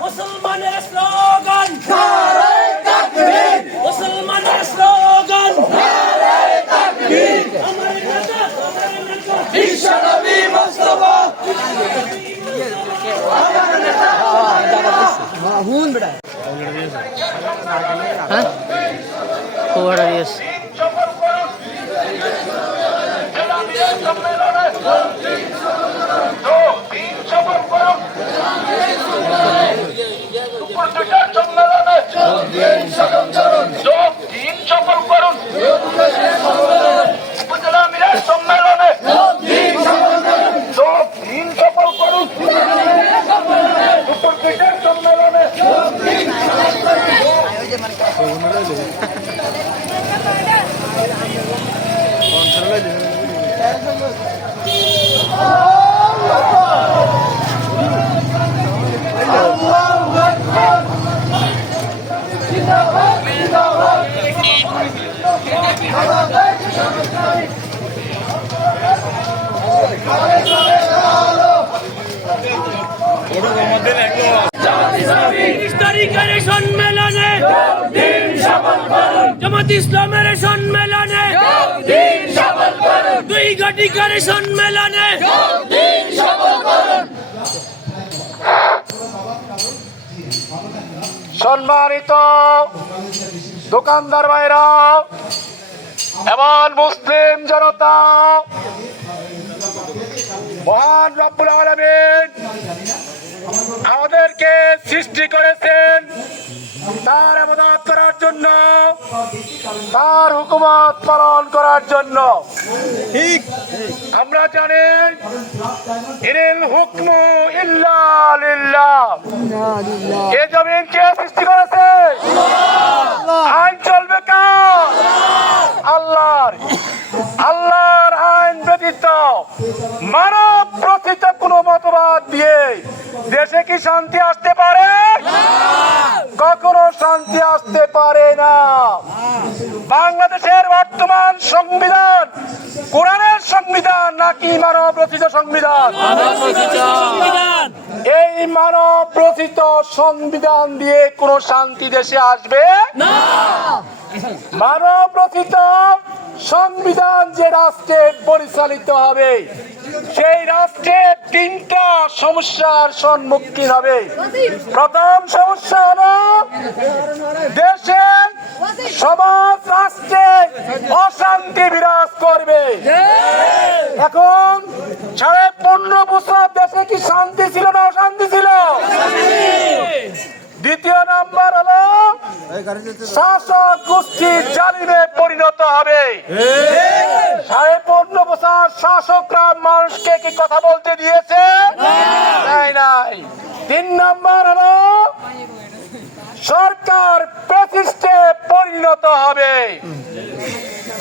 মুসলমানের স্লোগান মুসলমানের স্লোগান আমার নেতা আমার নেতা। Kuwara yes. উপজেলা সম্মেলনে সম্মেলনে ঘটিকার সম্মেলনে। সম্মানিত দোকানদার ভাইরা এবং মুসলিম জনতা, মহান রব্বুল আলমিন আমাদেরকে সৃষ্টি করেছেন, তার আবাদত করার জন্য তার হুকুমত পালন করার জন্য। ঠিক আমরা জানি ইনিল হুকমু ইল্লা লিল্লাহ। এ জমিন কে সৃষ্টি করেছে? আইন চলবে কার? আল্লাহর। আল্লাহর আইন ব্যতীত মানব প্রচিত কোন মতবাদ দিয়ে দেশে কি শান্তি আসতে পারে? কখনো শান্তি আসতে পারে না। বাংলাদেশের বর্তমান সংবিধান কোরআনের সংবিধান নাকি মানব রচিত সংবিধান। এই মানব রচিত সংবিধান দিয়ে কোন শান্তি দেশে আসবে? না! মানব রচিত সংবিধান যে রাষ্ট্রে পরিচালিত হবে সেই রাষ্ট্রে তিনটা সমস্যার সম্মুখীন হবে। প্রথম সমস্যা হলো দেশে সমাজ রাষ্ট্রে অশান্তি বিরাজ করবে। এখন সাড়ে পনেরো বছর দেশে কি শান্তি ছিল না অশান্তি ছিল দ্বিতীয় নাম্বার হলো শাসক গোষ্ঠী জালিমে পরিণত হবে। সাড়ে পনেরো বছর শাসকরা মানুষকে কি কথা বলতে দিয়েছে? নাই নাই। তিন নাম্বার হলো, সরকার প্রতিষ্ঠে পরিণত হবে।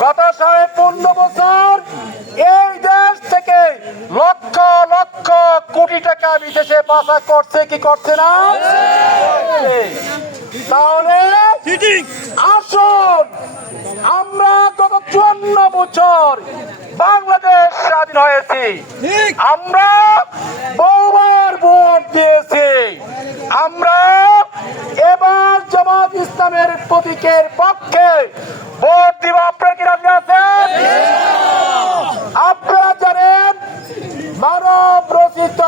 গত সাড়ে পনেরো বছর এই দেশ থেকে লক্ষ লক্ষ কোটি টাকা বিদেশে পাচার করছে কি করছে না? তাহলে আসুন আমরা গত চুয়ান্ন বছর বাংলাদেশ স্বাধীন হয়েছি। আমরা বহুবার ভোট দিয়েছি। আমরা এবার জামাত ইসলামের প্রতীকের পক্ষে ভোট দিব। আপনার কি রাজি আছেন? আপনারা জানেন মানব রচিত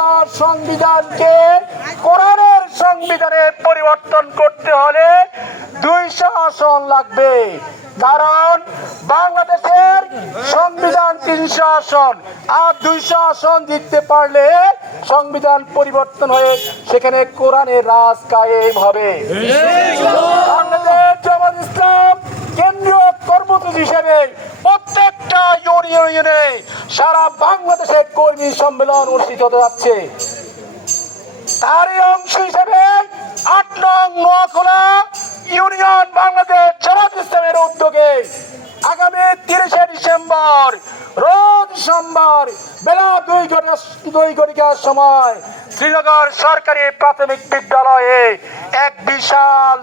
সংবিধানকে কোরআনের সংবিধানে পরিবর্তন করতে হলে দুইশো আসন লাগবে। কারণ বাংলাদেশের সংবিধান তিনশো আসন, আর দুইশো আসন জিততে পারলে সংবিধান পরিবর্তন হয়ে সেখানে কোরআনের রাজ কায়েম হবে। বাংলাদেশ কেন্দ্রীয় হিসেবে প্রত্যেকটা ইউনিয়নে সারা বাংলাদেশের কর্মী সম্মেলন অনুষ্ঠিত হতে যাচ্ছে। তারই অংশ হিসেবে আট নং নোয়াখোলা ইউনিয়ন বাংলাদেশ জামাত ইসলামের উদ্যোগে আগামী তিরিশে ডিসেম্বর, রোজ সোমবার বেলা দুই ঘটিকা দুই ঘটিকার সময় শ্রীনগর সরকারি প্রাথমিক বিদ্যালয়ে এক বিশাল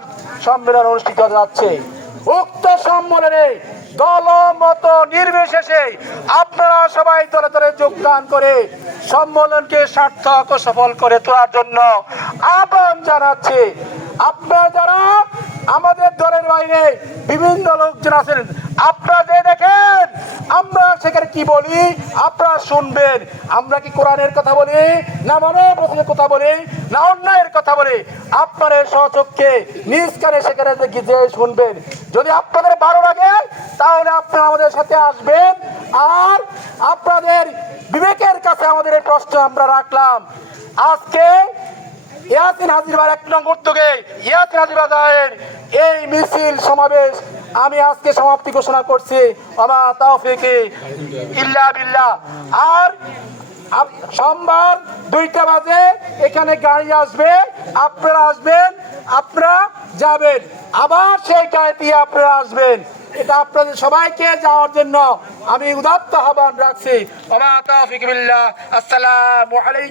সম্মেলন অনুষ্ঠিত যাচ্ছে। উক্ত সম্মেলনে দল মত নির্বিশেষে আপনারা সবাই দলে দলে যোগদান করে সম্মেলনকে সার্থক ও সফল করে তোলার জন্য আহ্বান জানাচ্ছি। আপনারা যারা আমাদের দলের বাইরে বিভিন্ন লোকজন আছেন, আপনারা যে দেখেন আমরা সেখানে কি বলি? আপনারা শুনবেন। আমরা কি কোরআনের কথা বলি? না মানে প্রথমে কথা বলি, না অন্যায়ের কথা বলি। আপনারা সচক্ষে নিজ কানে সেখানে যে শুনবেন। যদি আপনাদের ভালো লাগে, তাহলে আপনারা আমাদের সাথে আসবেন। আর আপনাদের বিবেকের কাছে আমাদের এই প্রশ্ন আমরা রাখলাম। আজকে ইয়াসিন হাজিরবার এক নং উদ্যোগে ইয়াসিন হাজিরবাজারের এই মিছিল সমাবেশ আমি আজকে সমাপ্তি ঘোষণা করছি। তাওফিকি ইল্লা বিল্লাহ। আর সোমবার দুইটা বাজে এখানে গাড়ি আসবে, আপনারা আসবেন, আপনারা যাবেন। আবার সেই গাড়িতে আপনারা আসবেন। এটা আপনাদের সবাইকে যাওয়ার জন্য আমি উদাত্ত আহ্বান রাখছি। আসসালামু আলাইকুম।